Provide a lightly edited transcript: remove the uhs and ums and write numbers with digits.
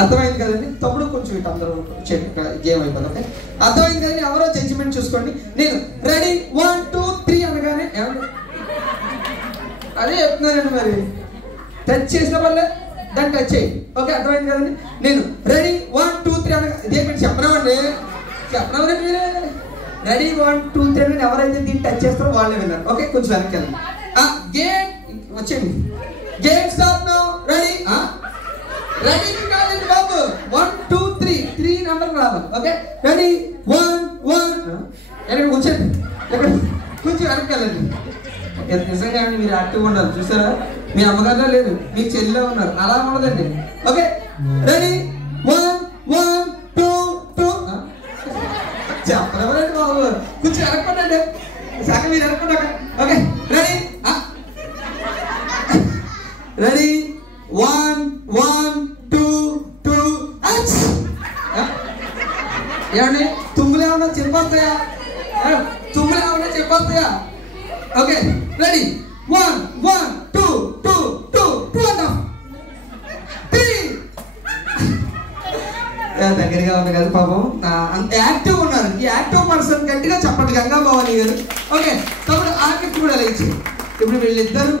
అర్థమైంది కదండి? తప్పుడు కొంచెం ఇటు అందరూ గేమ్ అయిపోయింది. ఓకే, అర్థమైంది కదండి? ఎవరో జడ్జిమెంట్ చూసుకోండి. నేను రెడీ 1 2 3 అనగానే అదే చెప్తున్నానండి. మరి టచ్ చేసిన వల్ల దాన్ని టచ్ చేయి. ఓకే, అర్థమైంది కదండి? నేను రెడీ 1 2 3 అనగా ఇదే మీరు చెప్పనమండి మీరే. రెడీ 1 2 3 అని ఎవరైతే దీన్ని టచ్ చేస్తారో వాళ్ళే విన్నారు. ఓకే, కొంచెం వెనక్కి వెళ్ళండి. గేమ్ వచ్చేయండి. Game start now. Ready ready కాదండి బాబు. 1 2 3 నెంబర్ రావాలి. ఓకే, రెడీ 1 1 ఎక్కడ కూర్చోండి. ఎక్కడ కొంచెం వెనక్కి వెళ్ళండి. నిజంగా మీరు యాక్టివ్ ఉండాలి. చూసారా, మీ అమ్మగారులో లేదు, మీ చెల్లిలో ఉన్నారు. అలా ఉండదండి. ఓకే, రెడీ 1 1 2 2 చెప్పలేదండి బాబు. కొంచెం వెనక్కండి. సగం మీరు వెనక్కండి. ఓకే, రెడీ రెడీ 1 1 2 2 ఏమండి? తుమ్ములు ఏమన్నా చెప్పొస్తాయా? తుమ్ములు ఏమన్నా చెప్పొస్తాయా? ఓకే, రెడీ 1 1 2 2 2 2 3 దగ్గరగా ఉంది కదా పాపం. అంత యాక్టివ్ ఉన్నారు. ఈ యాక్టివ్ పర్సన్ గట్టిగా చెప్పండి గంగా భవాని గారు. ఓకే, తమ్ముడు ఆర్కెస్ట్రా కూడా ఇలా ఇచ్చి ఇప్పుడు వీళ్ళిద్దరు